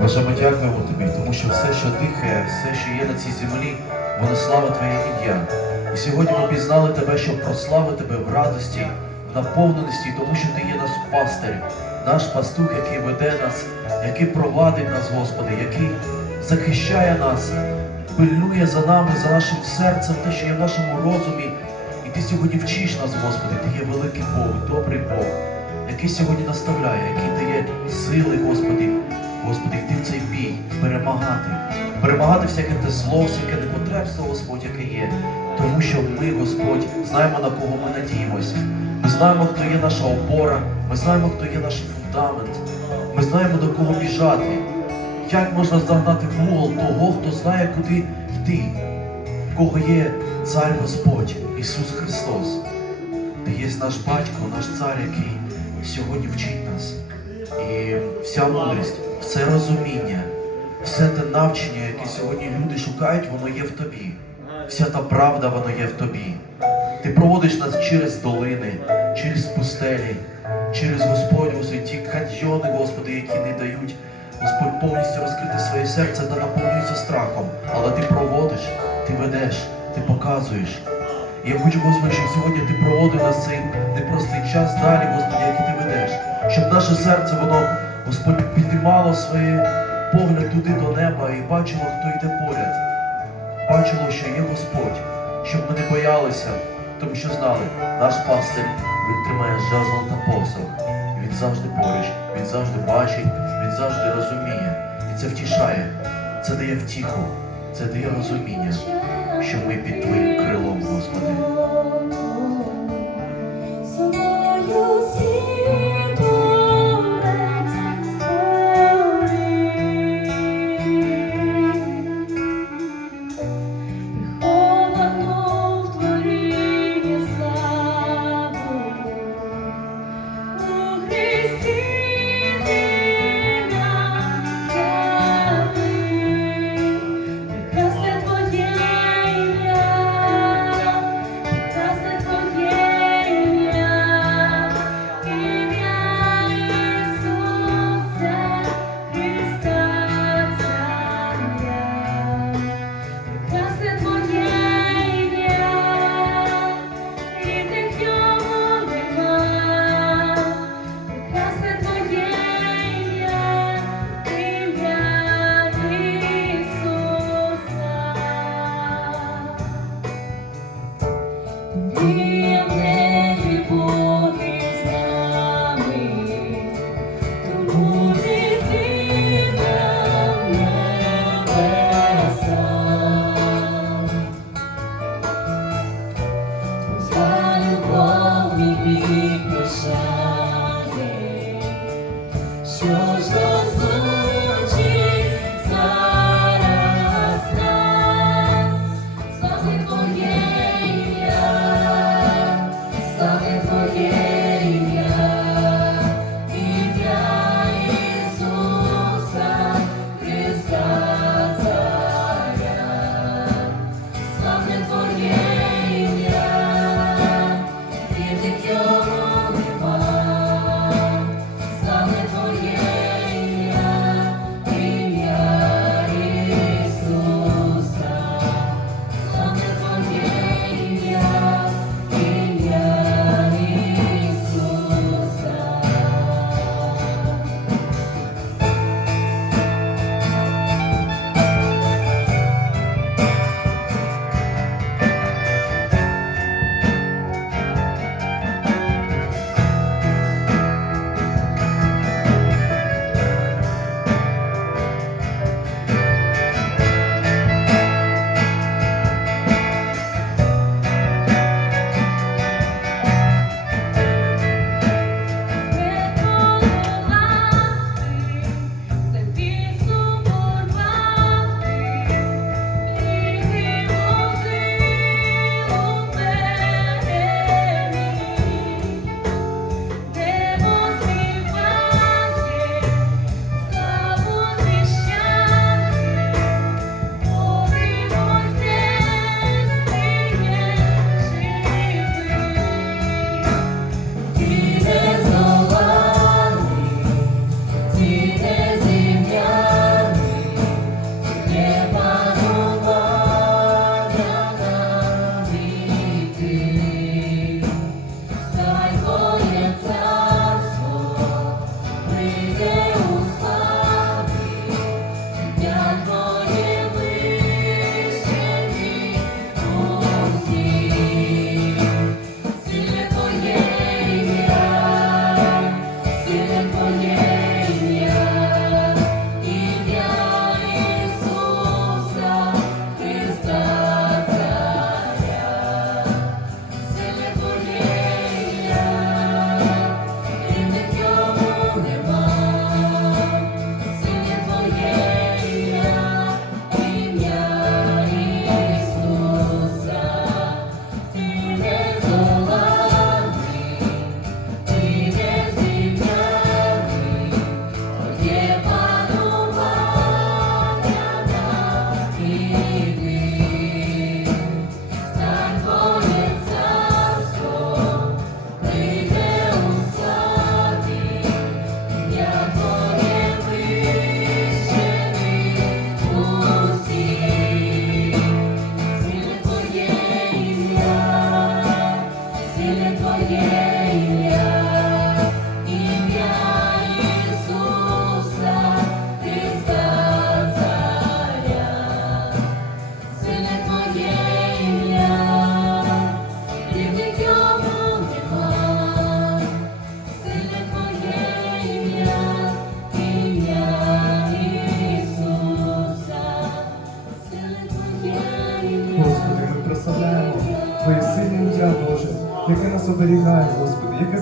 Боже, ми дякуємо тобі, тому що все, що дихає, все, що є на цій землі, воно слава Твоє ім'я. І сьогодні ми пізнали тебе, щоб прославити тебе в радості, в наповненості, тому що ти є наш пастир, наш пастух, який веде нас, який провадить нас, Господи, який захищає нас, пильнує за нами, за нашим серцем, те, що є в нашому розумі. І ти сьогодні вчиш нас, Господи, ти є великий Бог, добрий Бог, який сьогодні наставляє, який дає сили, Господи, Господи, йти в цей бій, перемагати, перемагати всяке те зло, всяке непотребство, Господь, яке є. Тому що ми, Господь, знаємо, на кого ми надіємося. Ми знаємо, хто є наша опора, ми знаємо, хто є наш фундамент. Ми знаємо, до кого біжати. Як можна загнати в угол того, хто знає, куди йти, в кого є цар Господь, Ісус Христос. Ти є наш батько, наш цар, який сьогодні вчить нас. І вся мудрість, все розуміння, все те навчання, яке сьогодні люди шукають, воно є в тобі. Вся та правда, воно є в тобі. Ти проводиш нас через долини, через пустелі, через Господь, Господи, ті каньйони, Господи, які не дають Господь повністю розкрити своє серце та наповнюється страхом. Але ти проводиш, ти ведеш, ти показуєш. Я хочу, Господи, щоб сьогодні ти проводив нас цей непростий час далі, Господи, який ти ведеш. Щоб наше серце, воно, Господь, піднімало своє погляд туди до неба і бачило, хто йде поряд. Бачило, що є Господь, щоб ми не боялися, тому що знали, наш пастир, він тримає жезл та посох. Він завжди поруч, він завжди бачить, він завжди розуміє. І це втішає, це дає втіху, це дає розуміння, що ми під Твоїм крилом, Господи.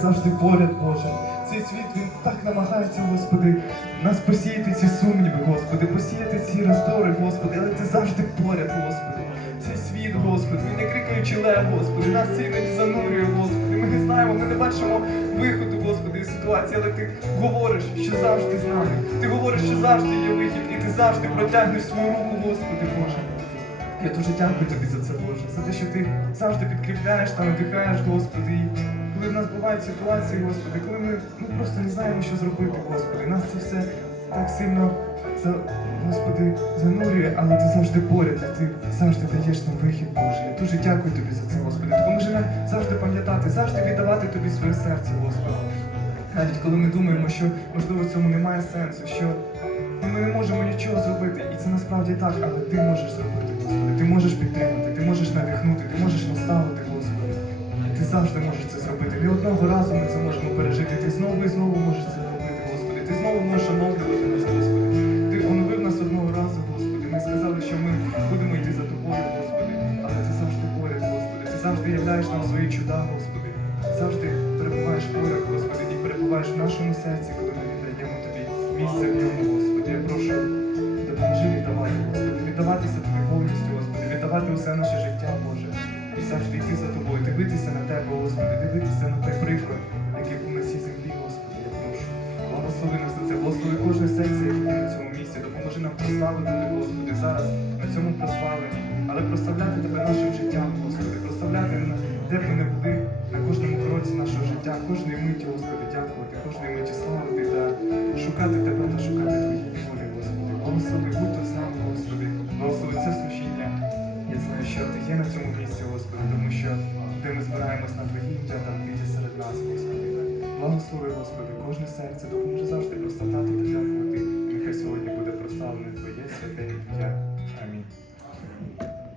Завжди поряд, Боже. Цей світ він так намагається, Господи, нас посіяти ці сумніви, Господи, посіяти ці роздори, Господи, але ти завжди поряд, Господи. Цей світ, Господи, він не крикаючи лев, Господи, нас іноді занурює, Господи. Ми не знаємо, ми не бачимо виходу, Господи, із ситуації, але ти говориш, що завжди з нами. Ти говориш, що завжди є вихід, і ти завжди протягнеш свою руку, Господи, Боже. Я дуже дякую тобі за це, Боже, за те, що ти завжди підкріпляєш та надихаєш, Господи. Коли в нас бувають ситуації, Господи, коли ми ну, просто не знаємо, що зробити, Господи, нас це все так сильно за, Господи, занурює, але ти завжди поряд, і ти завжди даєш нам вихід, Боже. Я дуже дякую тобі за це, Господи. Допоможи нам завжди пам'ятати, завжди віддавати тобі своє серце, Господи. Навіть коли ми думаємо, що можливо в цьому немає сенсу, що ми не можемо нічого зробити, і це насправді так, але ти можеш зробити, Господи. Ти можеш підтримати, ти можеш надихнути, ти можеш наставити, завжди можеш це зробити. Не одного разу ми це можемо пережити. Ти знову і знову можеш це робити, Господи. Ти знову можеш оновлювати нас, Господи. Ти оновив нас одного разу, Господи. Ми сказали, що ми будемо йти за тобою, Господи. Але ти завжди поряд, Господи. Ти завжди являєш нам свої чуда, Господи. Ти завжди перебуваєш поряд, Господи, і перебуваєш в нашому серці, коли ми віддаємо тобі місце в ньому, Господи. Я прошу, допоможи віддавати, Господи, віддаватися тобі повністю, Господи, віддавати усе наше життя, Боже. Завжди йти за тобою, дивитися на тебе, Господи, дивитися на той приклад, який був на цій землі, Господи, я прошу. Благослови нас на це, благослови кожне серце, яке на цьому місці. Допоможи нам прославити тебе, Господи, зараз на цьому прославленні, але прославляти тебе нашим життям, Господи, прославляти де б ми не були на кожному кроці нашого життя, кожної миті, Господи, дякувати, кожної миті славити та шукати тебе та шукати Твої волі, Господи. Благослови, будь тут з нами, Господи, благослови це що ти є на цьому місці, Господи, тому що де ми збираємось на твої ім'я, там ти є серед нас, Господи. Благослови, Господи, кожне серце, допоможе завжди прославляти та дякувати. Нехай сьогодні буде прославлене Твоє святе ім'я. Амінь.